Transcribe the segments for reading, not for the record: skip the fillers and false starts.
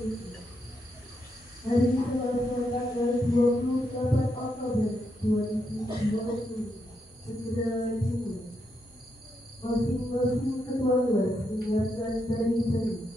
Hari ini tanggal 28 Oktober 2020 sesudah subuh. Masing-masing ketua kelas menyiapkan dari seri.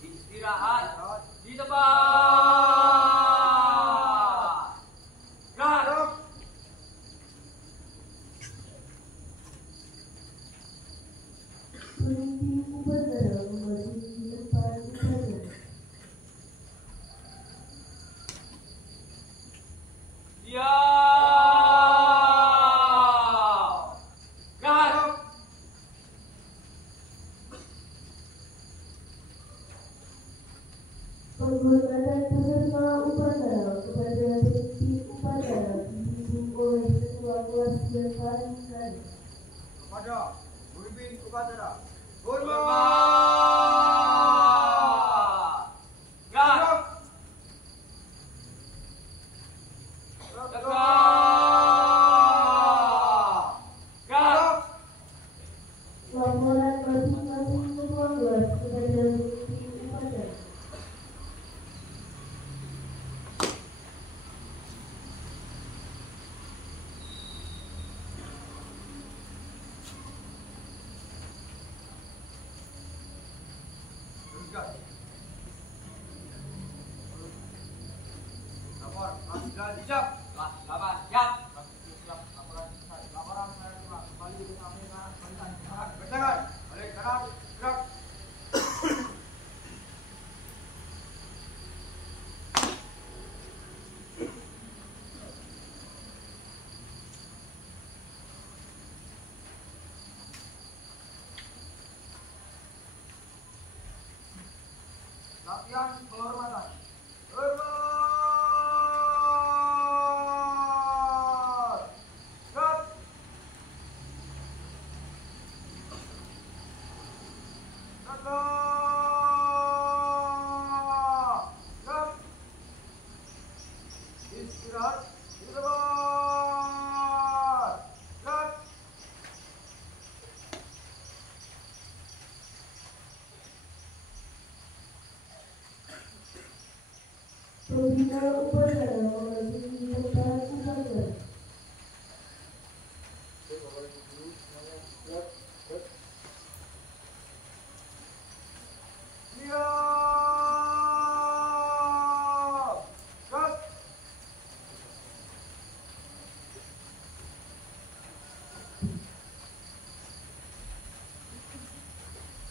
Istirahat di tempat. Garuk. Pemimpin upacara memasuki tempat upacara. Garuk. Penghormatan peserta upacara kepada pemimpin upacara dipimpin oleh ketua kelas yang paling kali. Kepada pemimpin upacara, Hormat. Garuk. Garuk. Laporan masing-masing ketua kelas kepada pemimpin upacara. teruskan. Lapor, masukkan siap. Lapan. Siap. Laporan saya terima kembali disampaikan barisan sekarang berjalan. Balik kanan, gerak. Latihan penghormatan. Hormat. Cut. Cut. Istirahat di tempat. Cut. Pembina upacara memasuki tempat upacara. Siap. Cut.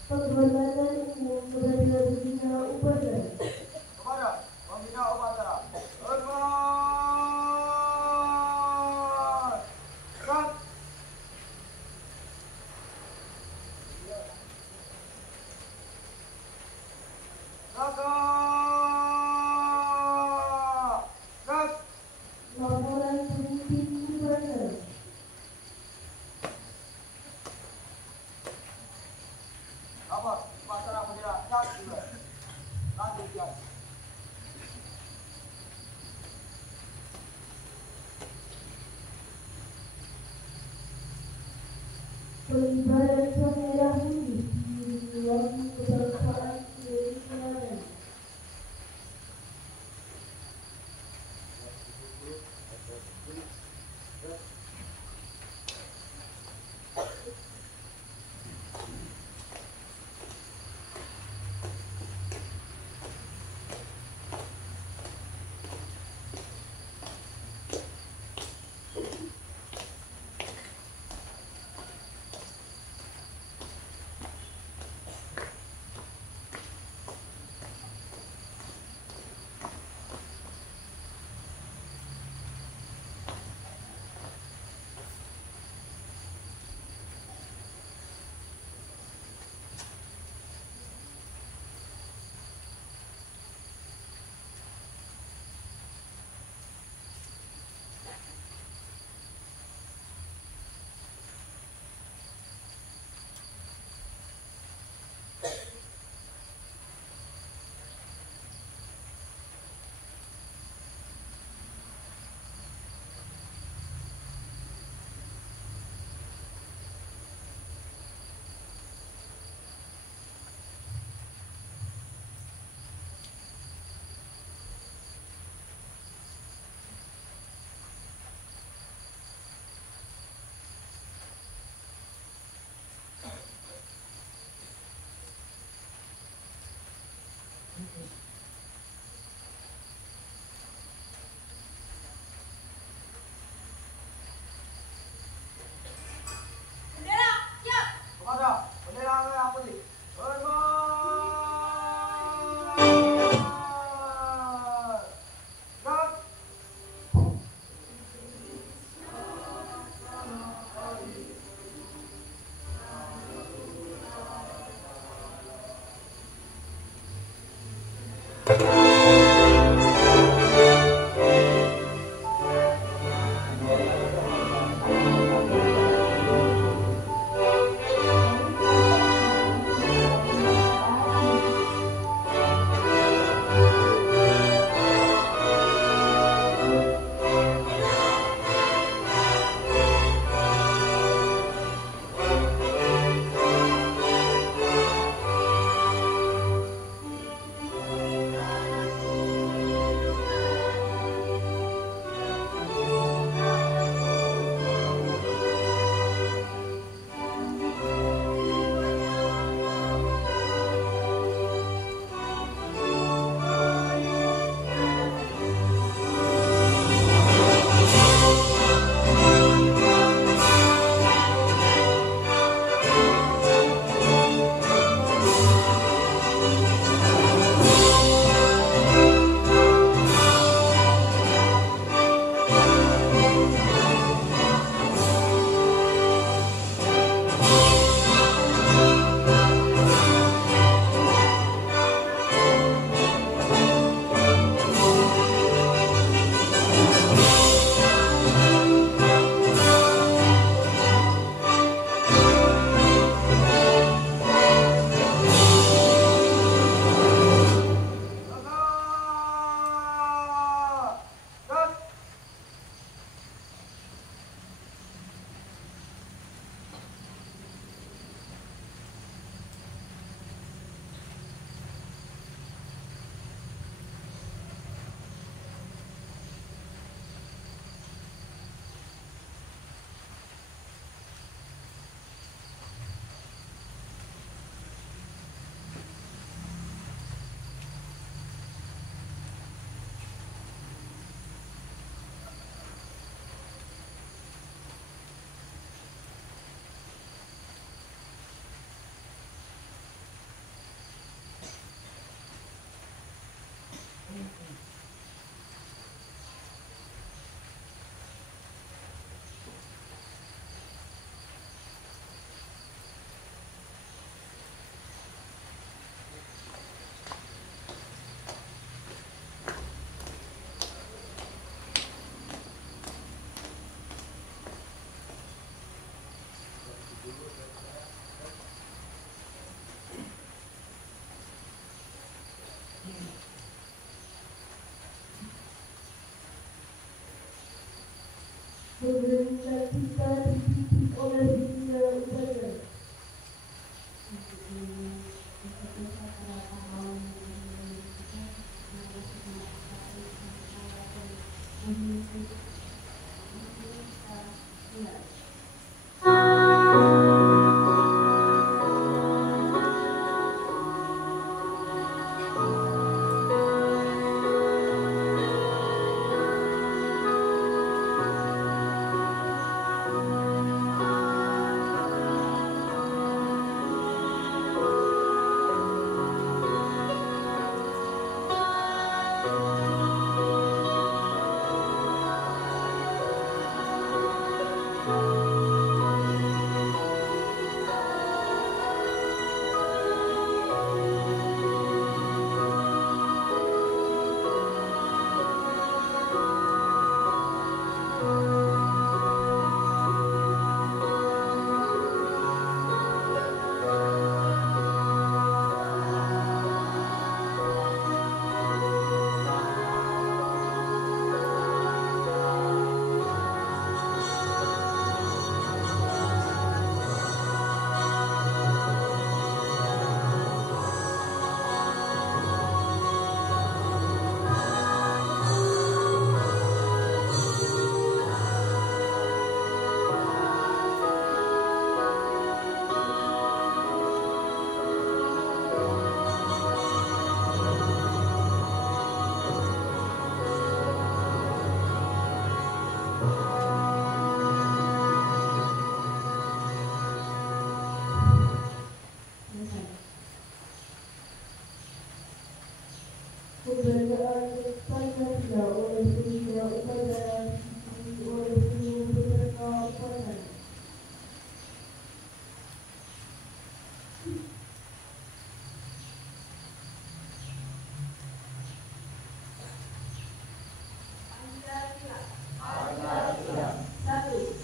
Penghormatan umum kepada pembina upacara. Kepada pembina upacara. Hormat. Cut. Jaga. Cut. Laporan pemimpin upacara. Lapor upacara bendera siap juga. Lanjut siap. Pengibaran sang merah putih di waktu kebangsaan Indonesia Raya. memberikan kita dididik oleh dunia upacara. Pemberian Pancasila oleh dunia upacara oleh seluruh peserta upacara.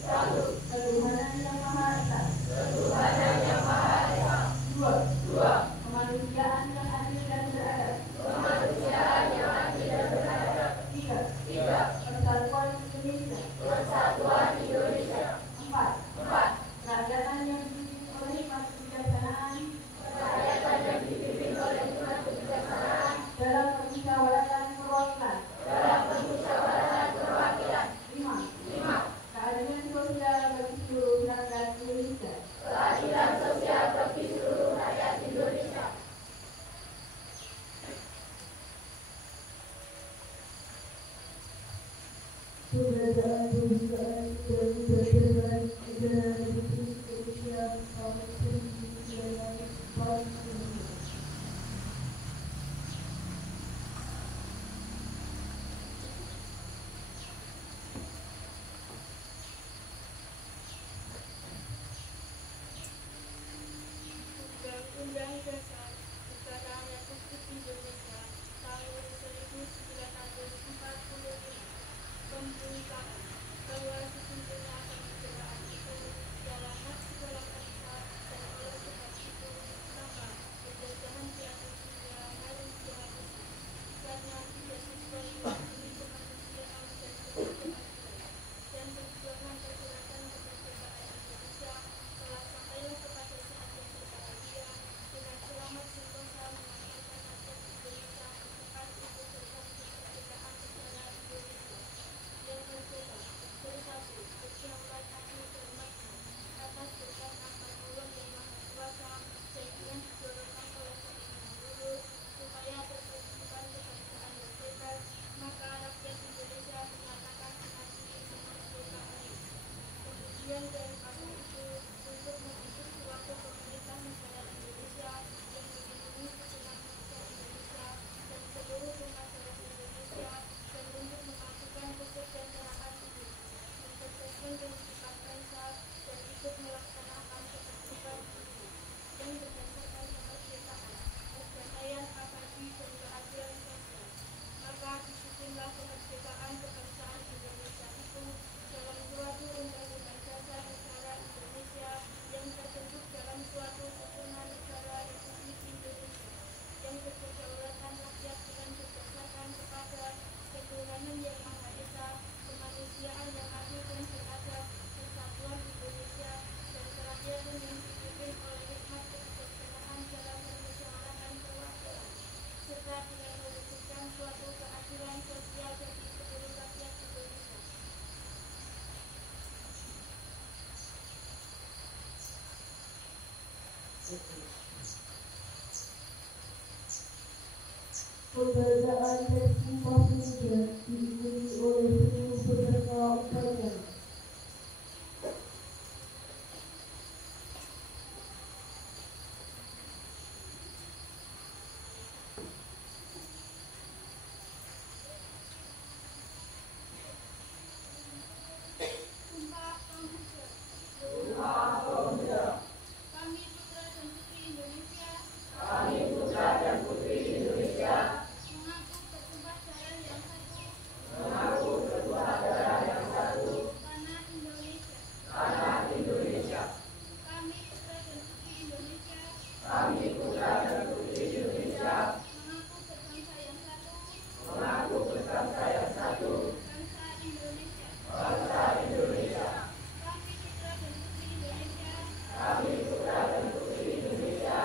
Satu, ketuhanan yang maha esa. Dua, kemanusiaan yang adil dan beradab. Tiga, persatuan Indonesia. Empat, kerajaan yang dipimpin oleh hikmat kebijaksanaan dalam permusyawaratan perwakilan. Lima, keadilan sosial bagi seluruh rakyat Indonesia. Keberadaan pembukaan dan keberadaan negara Republik Indonesia tahun 1945. Undang-Undang Dasar Negara Republik Indonesia tahun 1945 pembukaan bahwa sesungguhnya kenegaraan itu Keberadaan dan Sumpah Pemuda diikuti oleh seluruh peserta upacara. Sumpah Pemuda. Kami putra dan putri Indonesia. Mengaku bersumpah darah yang satu. Tanah Indonesia. Kami putra dan putri Indonesia. Mengaku berbangsa yang satu. Bangsa Indonesia. Kami putra dan putri Indonesia.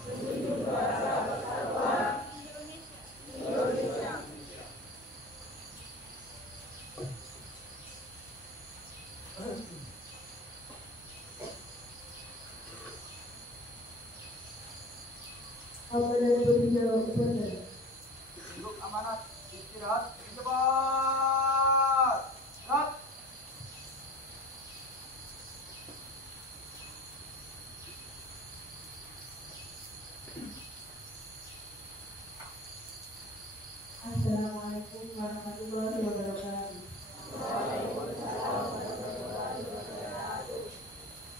Menjunjung bahasa persatuan Indonesia. Apabila berbicara upacara. Duduk amanat, istirahat, cepat. Gerak. Assalamualaikum warahmatullahi wabarakatuh.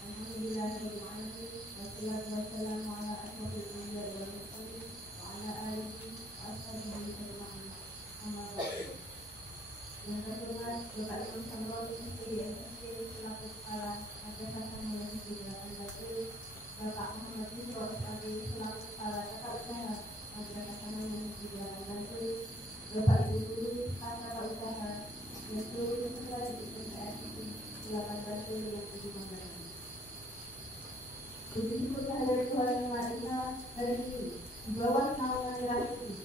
Alhamdulillahirrahmanirrahim. Wassalatu wassalamu ala asyrofil anbiya'i wal mursalin wa ala alihi wa ashabihi ajma'in. Amma ba'du. Yang terhormat Bapak Imam Samroni SPDMSD selaku Kepala Madrasah Sanawiyah Negeri Batu, Bapak Muhammad Yusro SAD selaku Kepala Tata Usaha Madrasah Sanawiyah Negeri Batu, Bapak Ibu Guru Tata Usaha dan seluruh peserta didik SPDMSD silakan bantu yang berdiri. Puji syukur kehadirat Tuhan Yang Maha Esa hari ini di bawah naungan Dewan ini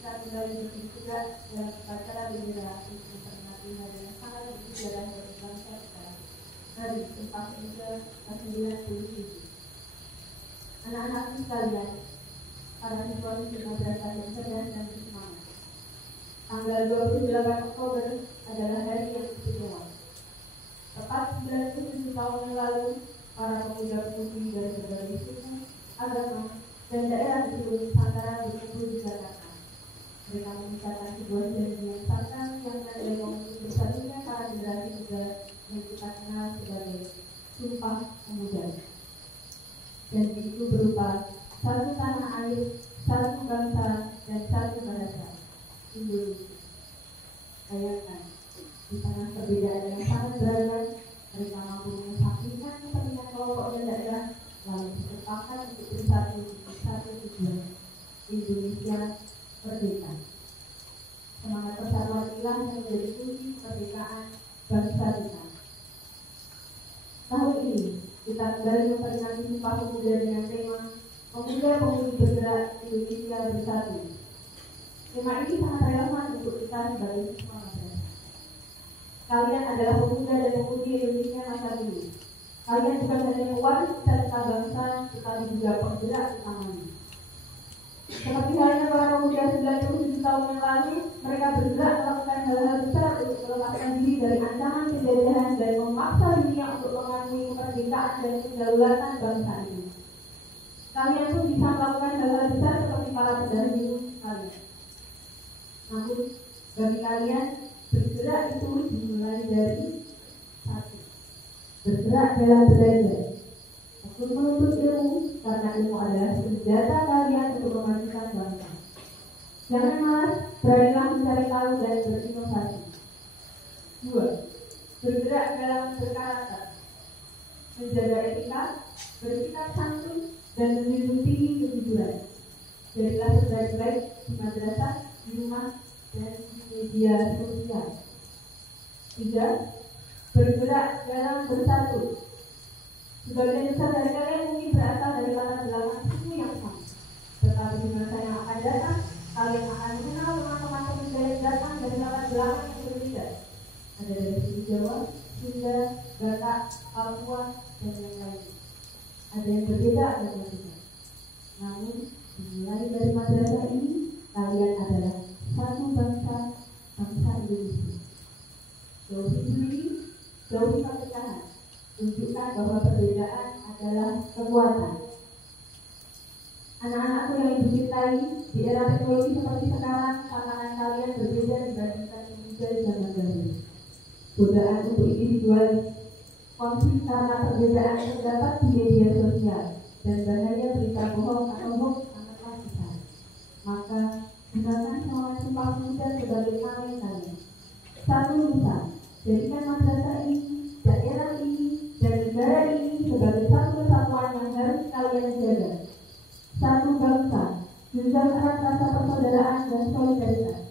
kita kembali berkumpul dalam upacara bendera untuk memperingati hari yang sangat bersejarah bagi bangsa kita, Hari Sumpah Pemuda ke-97. Anak-anakku sekalian, para siswa-siswi madrasah yang cerdas dan bersemangat, tanggal 28 Oktober adalah hari yang istimewa. Tepat 97 tahun yang lalu, para pemuda-pemudi dari berbagai suku, agama, dan daerah di seluruh Nusantara berkumpul di Jakarta. Mereka mengucapkan sebuah janji yang pantang yang menandai untuk bersatunya para generasi muda yang kita kenal sebagai Sumpah Pemuda. Janji itu berupa satu tanah air, satu bangsa, dan satu bahasa, Indonesia. Bayangkan, di tengah perbedaan yang sangat beragam, mereka mampu mengesampingkan kepentingan kelompok dan daerah, lalu bersepakat untuk bersatu di satu tujuan, Indonesia merdeka. Semangat persatuan inilah yang menjadi kunci kemerdekaan bangsa kita. Tahun ini kita kembali memperingati Sumpah Pemuda dengan tema Pemuda-Pemudi Bergerak Indonesia Bersatu. Tema ini sangat relevan untuk kita sebagai siswa madrasah. Kalian adalah pemuda dan pemudi Indonesia masa dulu. Kalian bukan hanya pewaris cita-cita bangsa, tetapi juga penggerak utamanya. Seperti halnya para pemuda 97 tahun yang lalu, mereka bergerak melakukan hal-hal besar untuk melepaskan diri dari ancaman penjajahan dan memaksa dunia untuk mengakui kemerdekaan dan kedaulatan bangsa ini. Kalian pun bisa melakukan hal-hal besar seperti para pendahulu kalian. Namun, bagi kalian, bergerak itu dimulai dari satu. Bergerak dalam belajar. Untuk menuntut ilmu, karena ilmu adalah senjata kalian untuk memajukan bangsa. Jangan malas, beranilah mencari tahu dan berinovasi. 2. Bergerak dalam berkarakter. Menjaga etika, bersikap santun, dan menjunjung tinggi kejujuran. Jadilah sebaik-baik di madrasah, di rumah, dan di media sosial. 3. Bergerak dalam bersatu. Sebagian besar dari kalian mungkin berasal dari latar belakang suku yang sama. Tetapi di masa yang akan datang, kalian akan mengenal teman-teman pemuda yang datang dari latar belakang yang berbeda. Ada dari suku Jawa, Sunda, Batak, Papua, dan yang lain. ada yang berbeda, ada yang tidak. Namun, dimulai dari madrasah ini, kalian adalah satu bangsa Indonesia. Jauhi diri, jauhi perpecahan. Tunjukkan bahwa perbedaan adalah kekuatan. Anak-anakku yang ibu cintai, di era teknologi seperti sekarang, tantangan kalian berbeda dibandingkan pemuda zaman dahulu. Godaan untuk individualis, konflik karena perbedaan terdapat di media sosial, dan bahaya berita bohong atau hoax sangatlah besar. Maka, gunakan semangat Sumpah Pemuda sebagai amal kalian. Satu Nusa, jadikan madrasah ini, daerah ini, dan negara ini sebagai satu kesatuan yang harus kalian jaga. Satu bangsa, junjung erat rasa persaudaraan dan solidaritas.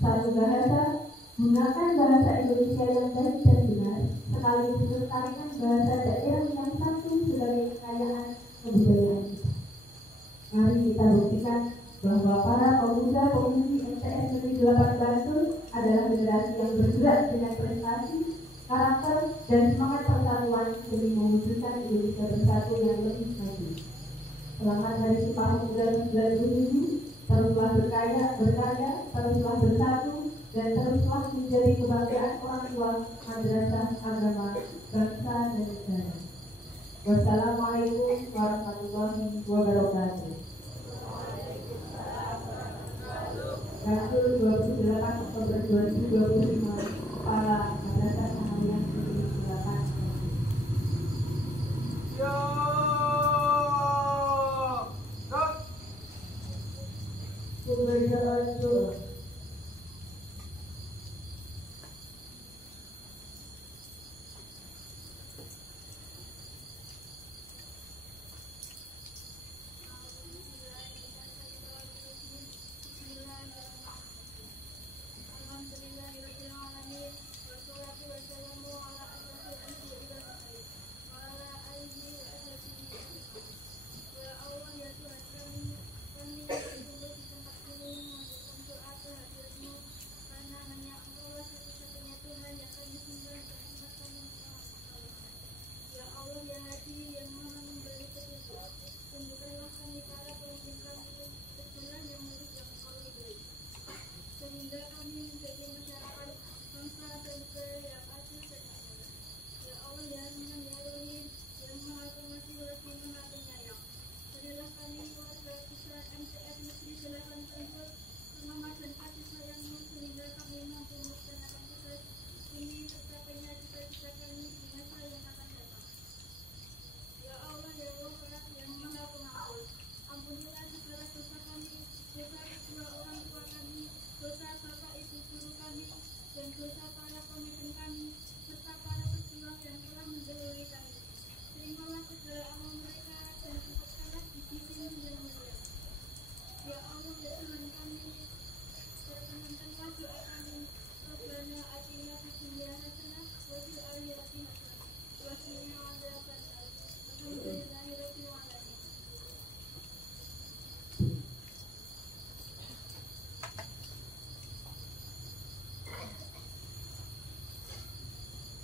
Satu bahasa, gunakan bahasa Indonesia yang baik dan benar, sekaligus melestarikan bahasa daerah yang satu sebagai kekayaan kebudayaan kita. Mari kita buktikan bahwa para pemuda-pemudi MTS Negeri 8 Bantul adalah generasi yang bergerak dengan prestasi, karakter, dan semangat persatuan demi mewujudkan Indonesia bersatu yang lebih maju. Selamat Hari Sumpah Pemuda 97, teruslah berkarya, teruslah bersatu, dan teruslah menjadi kebanggaan orang tua madrasah agama bangsa dan negara. Wassalamualaikum warahmatullahi wabarakatuh. Bantul 28 Oktober 2025, Kepala Madrasah Sanawiyah Negeri 8.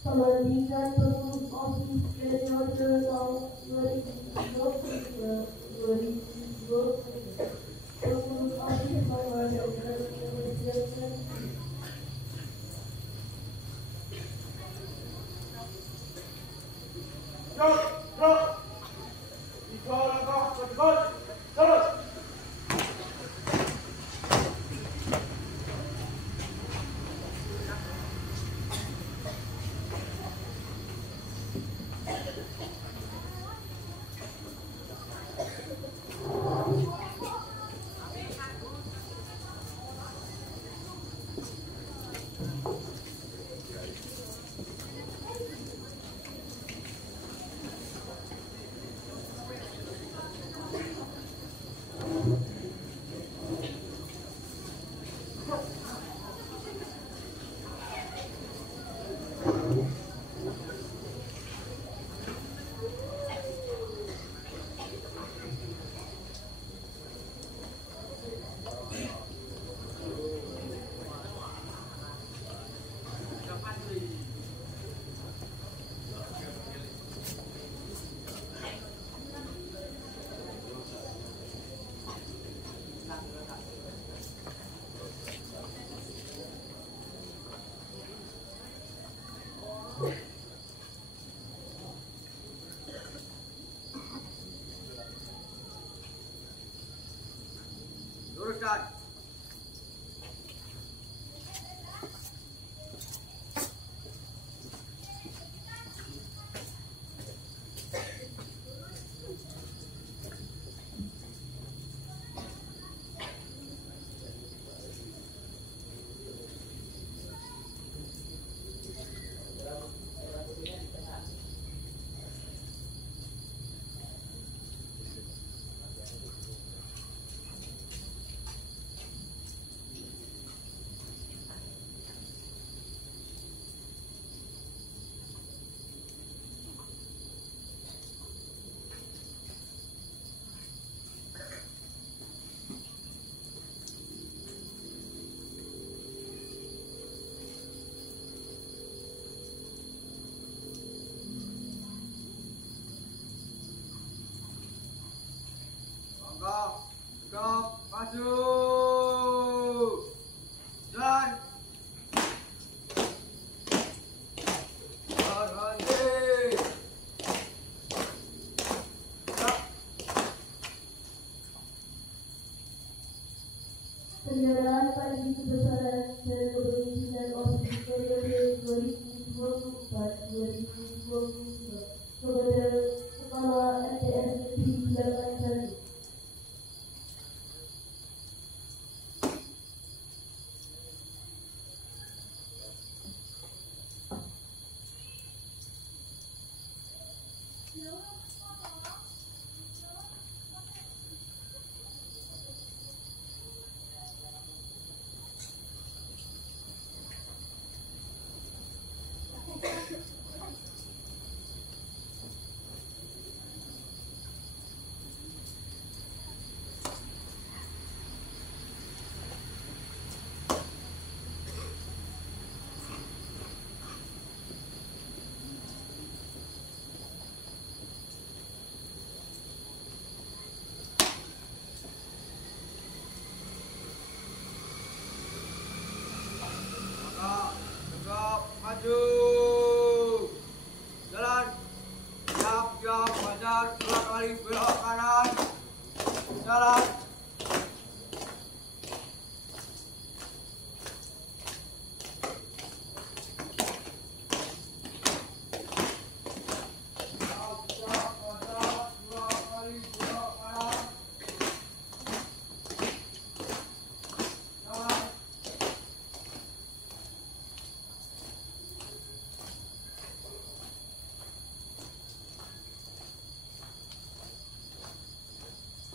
Pelantikan pengurus OSIS periode tahun 2023-2024. Pengurus OSIS mengadakan kegiatan barisan. Tegap, maju, jalan, berhenti, tegap. Penyerahan pagi kebesaran dan kepemimpinan OSIS periode 2024-2025 kepada Kepala MTS Negeri 81. Tegap, maju, jalan, siap, hajar, 2 kali belok kanan, jalan.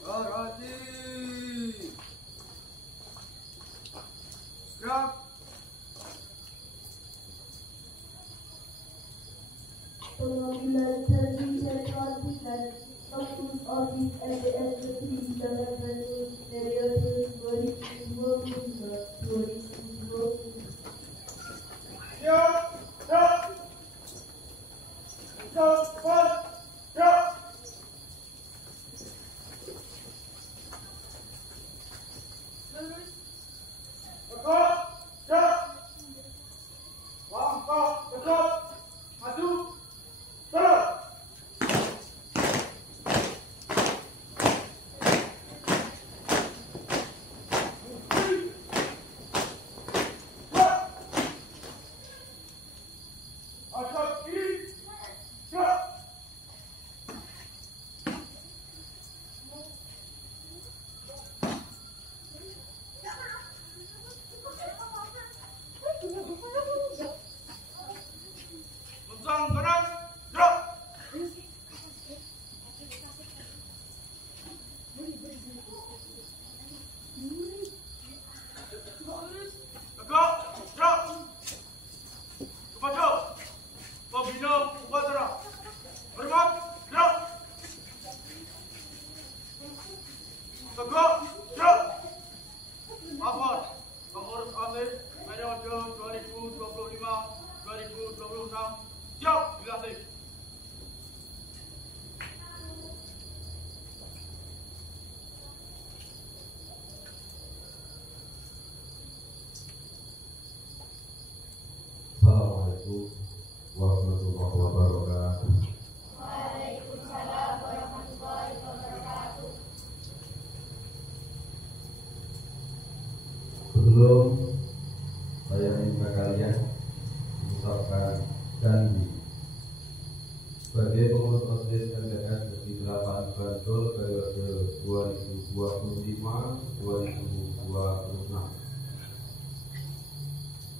Berhenti. Gerak. Pengambilan janji dan pelantikan Fokus OSIS MTS Negeri 81 periode 2025-2026. Siap, siap. Cepat, siap. Tegap, siap. Langkah tegap, maju, jalan. Siap. Agak kiri, siap. sebagai pengurus OSIS MTS Negeri 8 Bantul periode 2025-2026.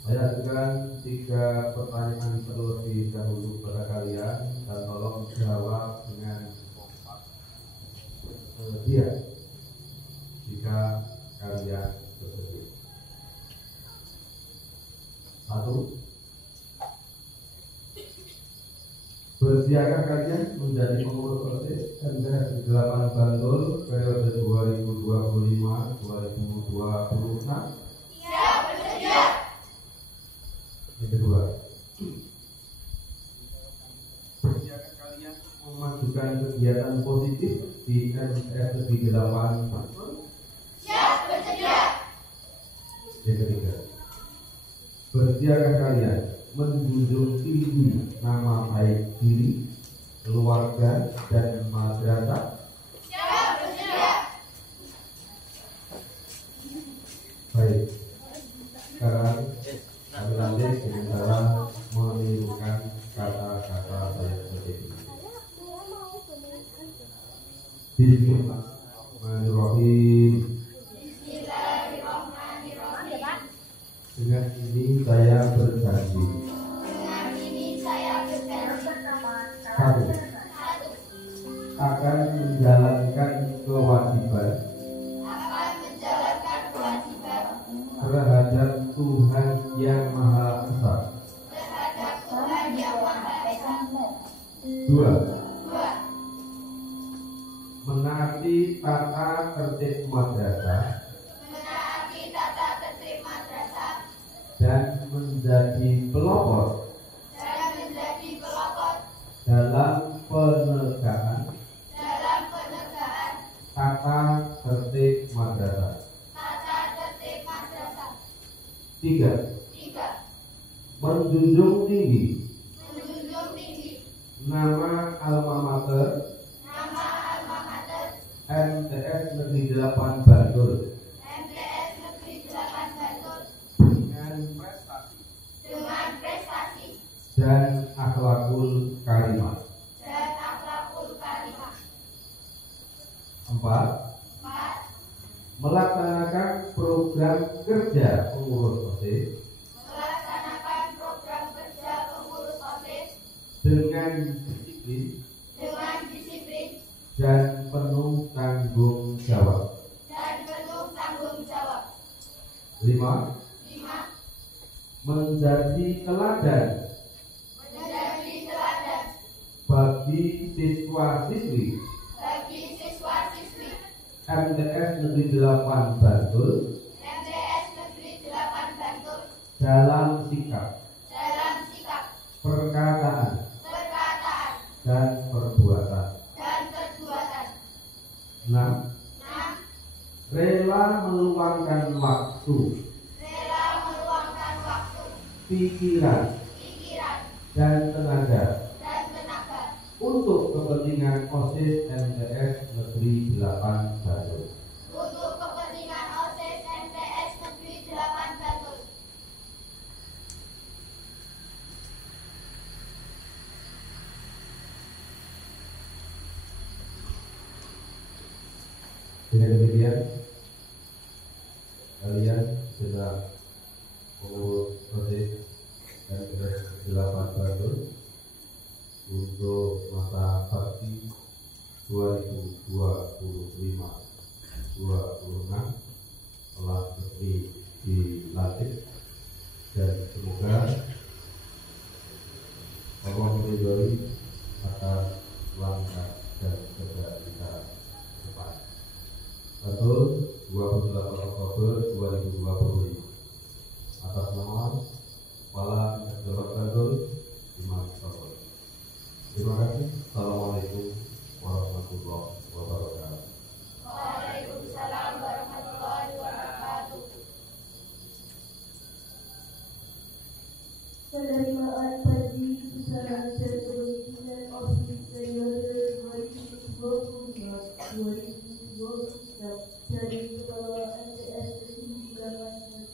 Saya ajukan 3 pertanyaan terlebih dahulu kepada kalian dan tolong jawab dengan diam jika kalian bersedia. 1. Bersiapkah kalian menjadi pengurus OSIS MTS 8 Bantul periode 2025-2026? Siap, bersedia. Yang kedua, Bersiapkah kalian memajukan kegiatan positif di MTS Negeri 8 Bantul? Siap, bersedia. Yang ketiga, bersiapkah kalian menjunjung tinggi nama baik diri, keluarga, dan masyarakat? Siap, bersedia. Baik, sekarang kami lanjut dengan cara menirukan kata-kata saya seperti ini. Bismillahirrahmanirrahim. Bismillahirrahmanirrahim. Dengan ini saya berjanji. Dengan ini saya berjanji. 1. Akan menjalankan kewajiban Akan menjalankan kewajiban terhadap Tuhan Yang Maha Esa. terhadap Tuhan Yang Maha Esa. 2. 2. Menaati tata tertib madrasah Menaati tata tertib madrasah dan menjadi pelopor dan menjadi pelopor dalam penegakan dalam penegakan tata tertib madrasah. tata tertib madrasah. 3. 3. Menjunjung tinggi Menjunjung tinggi nama alma mater nama alma mater MTS Negeri 8 Bantul MTS Negeri 8 Bantul dengan prestasi dengan prestasi dan akhlakul karimah. dan akhlakul karimah. 4. 4. Melaksanakan program kerja pengurus OSIS Melaksanakan program kerja pengurus OSIS dengan disiplin dengan disiplin dan penuh tanggung jawab. dan penuh tanggung jawab. 5. 5. Menjadi teladan Menjadi teladan bagi siswa-siswi bagi siswa-siswi MTS Negeri 8 Bantul MTS Negeri 8 Bantul dalam sikap, perkataan, dan perbuatan. 6. 6. Rela meluangkan waktu, Rela meluangkan waktu, pikiran, dan tenaga untuk kepentingan OSIS MTS Negeri 8 Bantul. untuk kepentingan OSIS MTS Negeri 8 Bantul. Dengan demikian, kalian sudah mengurus OSIS MTS 8 Bantul untuk masa bakti 2025-2026 telah resmi dilantik, dan semoga Allah meridhoi atas langkah dan kerja kita ke depan. Bantul 28 Oktober 2025. Atas nama Kepala MTS Bantul Imam Sofwan. Terima kasih. Assalamualaikum warahmatullahi wabarakatuh. Waalaikumsalam warahmatullahi wabarakatuh. Penerimaan pagi besaran dan pemimpinan OSIS periode 2025-2026 dari Kepala MTS Negeri 8 Bantul.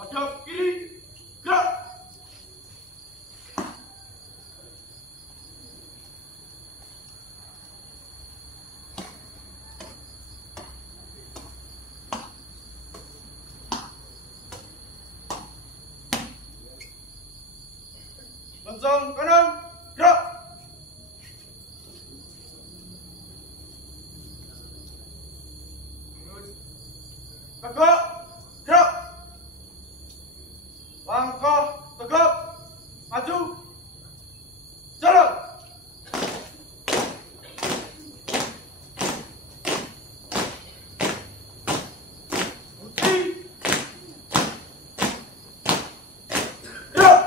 Hadap kiri. Gerak. Langsung kanan. Gerak. Tegak. Gerak. Langkah tegak. Maju. Jalan. Berhenti. Gerak.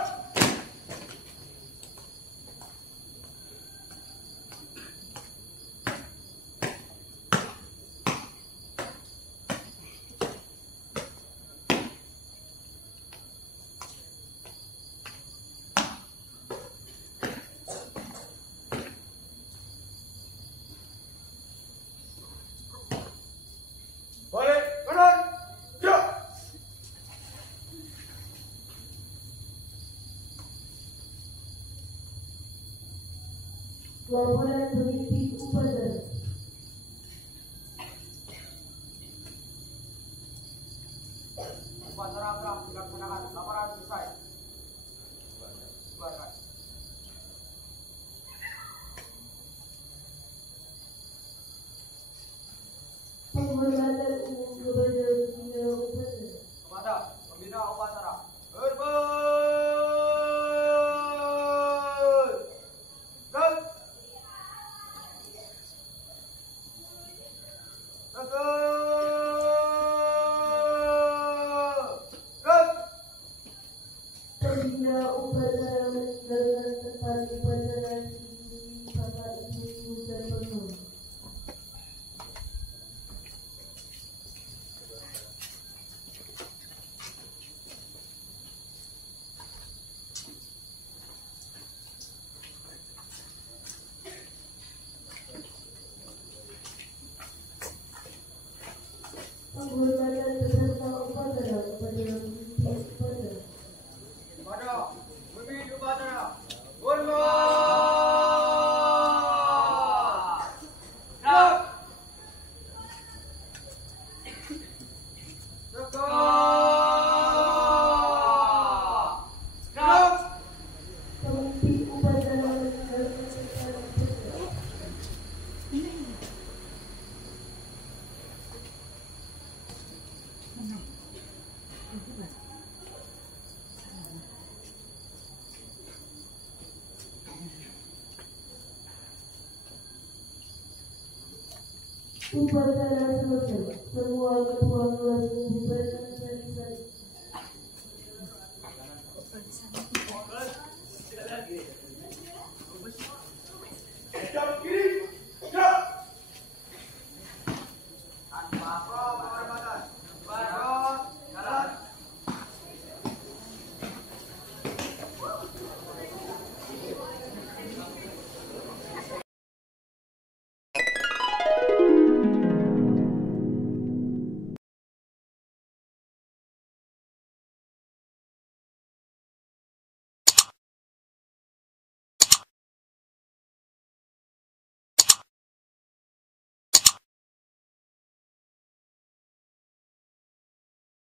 Balik kanan. Gerak. Laporan pemimpin upacara. Upacara telah dilaksanakan. Laporan selesai. Bubarkan. Penghormatan umum kepada pembina upacara. Kepada pembina upacara. Hormat. Dan Pembina upacara menjalankan tempat upacara diikuti Bapak Ibu dan penuh. Penghormatan peserta upacara kepada pemimpin upacara. Kepada pemimpin upacara. Hormat. Gerak. Tegak. Gerak. Pemimpin upacara menjalankan tempat upacara. Upacara selesai. Semua ketua